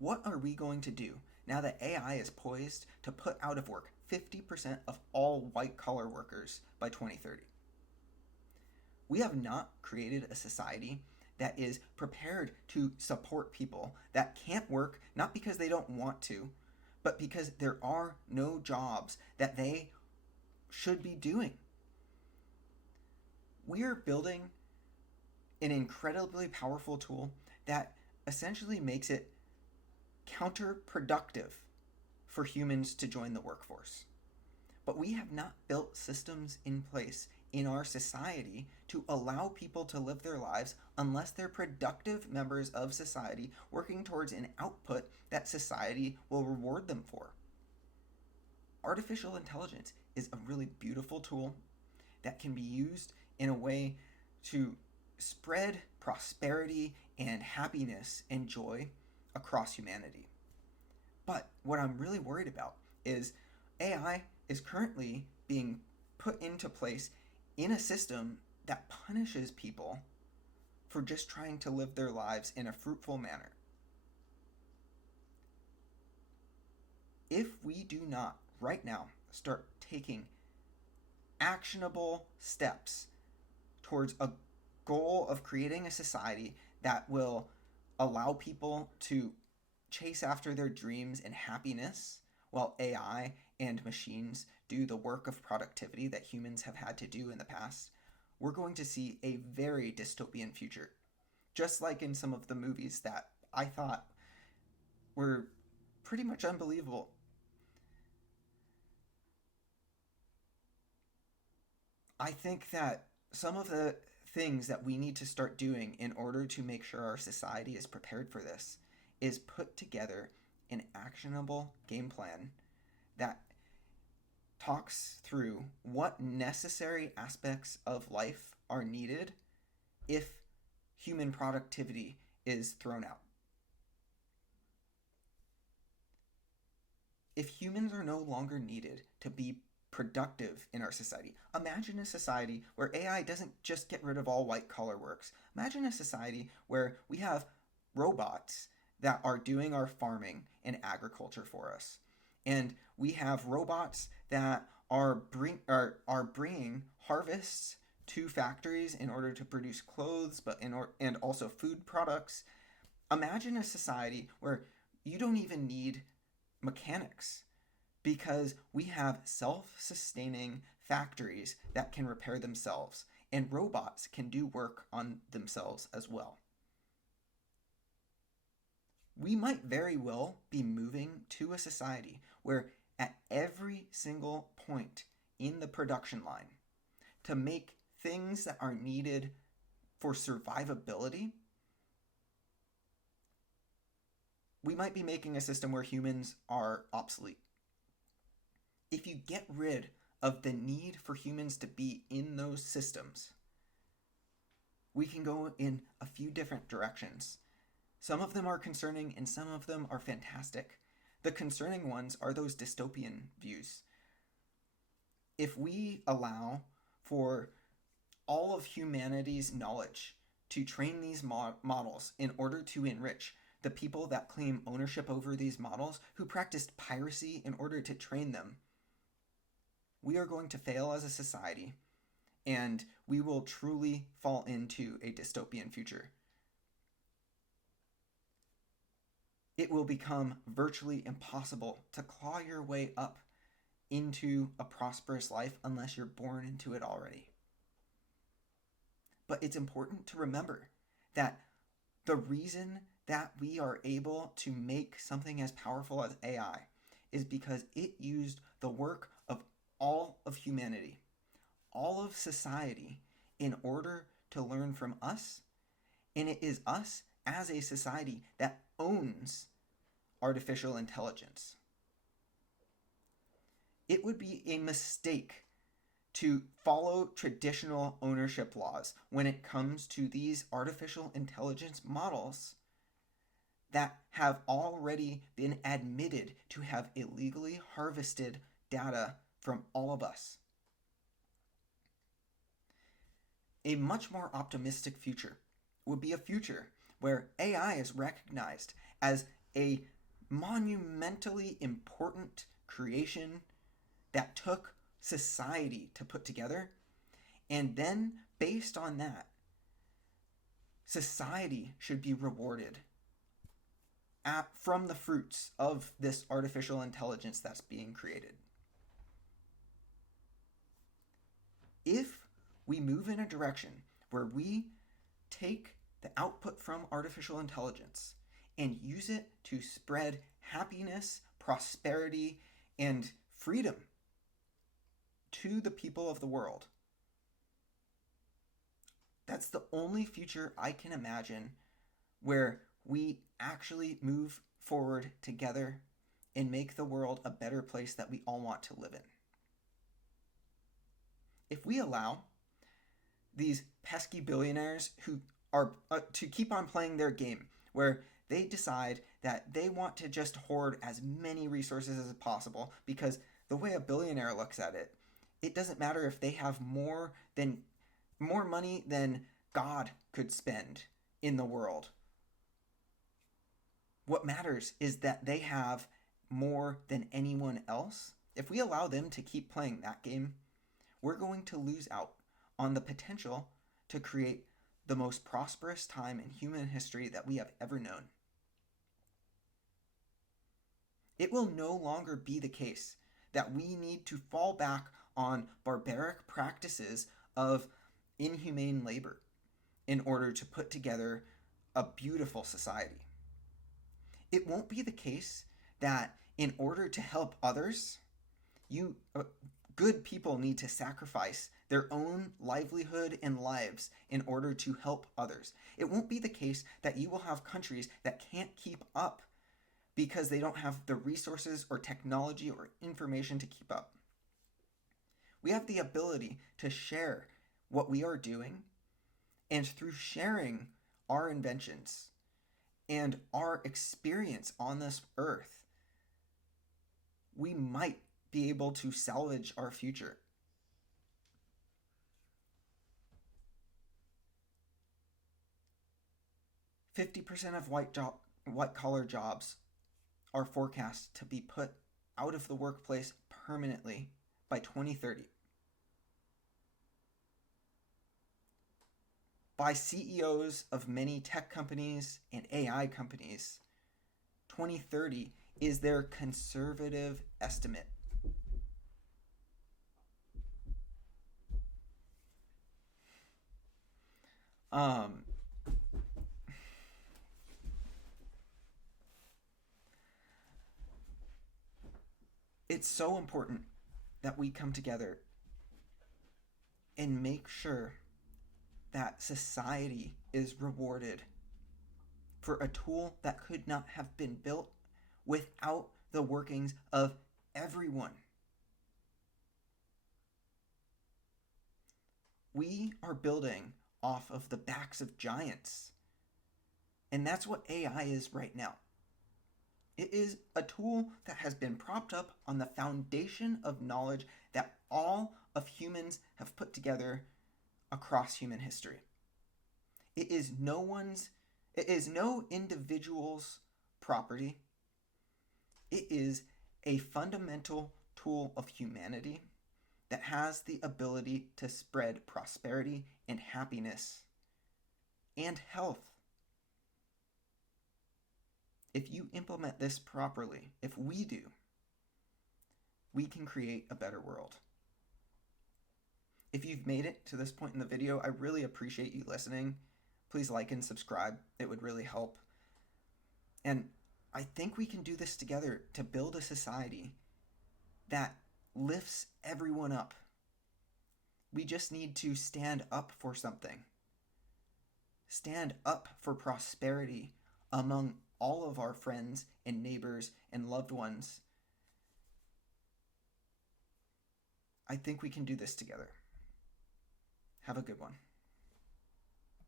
What are we going to do now that AI is poised to put out of work 50% of all white collar workers by 2030? We have not created a society that is prepared to support people that can't work, not because they don't want to, but because there are no jobs that they should be doing. We're building an incredibly powerful tool that essentially makes it counterproductive for humans to join the workforce. But we have not built systems in place in our society to allow people to live their lives unless they're productive members of society working towards an output that society will reward them for. Artificial intelligence is a really beautiful tool that can be used in a way to spread prosperity and happiness and joy across humanity. But what I'm really worried about is AI is currently being put into place in a system that punishes people for just trying to live their lives in a fruitful manner. If we do not right now start taking actionable steps towards a goal of creating a society that will allow people to chase after their dreams and happiness while AI and machines do the work of productivity that humans have had to do in the past, we're going to see a very dystopian future. Just like in some of the movies that I thought were pretty much unbelievable. I think that some of the things that we need to start doing in order to make sure our society is prepared for this is put together an actionable game plan that talks through what necessary aspects of life are needed if human productivity is thrown out. If humans are no longer needed to be productive in our society, imagine a society where AI doesn't just get rid of all white collar works. Imagine a society where we have robots that are doing our farming and agriculture for us. And we have robots that are bringing harvests to factories in order to produce clothes, and also food products. Imagine a society where you don't even need mechanics because we have self-sustaining factories that can repair themselves, and robots can do work on themselves as well. We might very well be moving to a society where at every single point in the production line, to make things that are needed for survivability, we might be making a system where humans are obsolete. If you get rid of the need for humans to be in those systems, we can go in a few different directions. Some of them are concerning and some of them are fantastic. The concerning ones are those dystopian views. If we allow for all of humanity's knowledge to train these models in order to enrich the people that claim ownership over these models, who practiced piracy in order to train them, we are going to fail as a society, and we will truly fall into a dystopian future. It will become virtually impossible to claw your way up into a prosperous life unless you're born into it already. But it's important to remember that the reason that we are able to make something as powerful as AI is because it used the work of all of humanity, all of society, in order to learn from us. And it is us as a society that owns artificial intelligence. It would be a mistake to follow traditional ownership laws when it comes to these artificial intelligence models that have already been admitted to have illegally harvested data from all of us. A much more optimistic future would be a future where AI is recognized as a monumentally important creation that took society to put together. And then, based on that, society should be rewarded from the fruits of this artificial intelligence that's being created. If we move in a direction where we take the output from artificial intelligence and use it to spread happiness, prosperity, and freedom to the people of the world, that's the only future I can imagine where we actually move forward together and make the world a better place that we all want to live in. If we allow these pesky billionaires who are to keep on playing their game, where they decide that they want to just hoard as many resources as possible, because the way a billionaire looks at it, it doesn't matter if they have more money than God could spend in the world. What matters is that they have more than anyone else. If we allow them to keep playing that game, we're going to lose out on the potential to create the most prosperous time in human history that we have ever known. It will no longer be the case that we need to fall back on barbaric practices of inhumane labor in order to put together a beautiful society. It won't be the case that in order to help others, good people need to sacrifice their own livelihood and lives in order to help others. It won't be the case that you will have countries that can't keep up because they don't have the resources or technology or information to keep up. We have the ability to share what we are doing, and through sharing our inventions and our experience on this earth, we might be able to salvage our future. %50 of white-collar jobs are forecast to be put out of the workplace permanently by 2030. By CEOs of many tech companies and AI companies, 2030 is their conservative estimate. It's so important that we come together and make sure that society is rewarded for a tool that could not have been built without the workings of everyone. We are building off of the backs of giants. And that's what AI is right now. It is a tool that has been propped up on the foundation of knowledge that all of humans have put together across human history. It is no individual's property. It is a fundamental tool of humanity that has the ability to spread prosperity and happiness and health. If you implement this properly, if we do, we can create a better world. If you've made it to this point in the video, I really appreciate you listening. Please like and subscribe. It would really help. And I think we can do this together to build a society that lifts everyone up. We just need to stand up for something. Stand up for prosperity among all of our friends and neighbors and loved ones. I think we can do this together. Have a good one.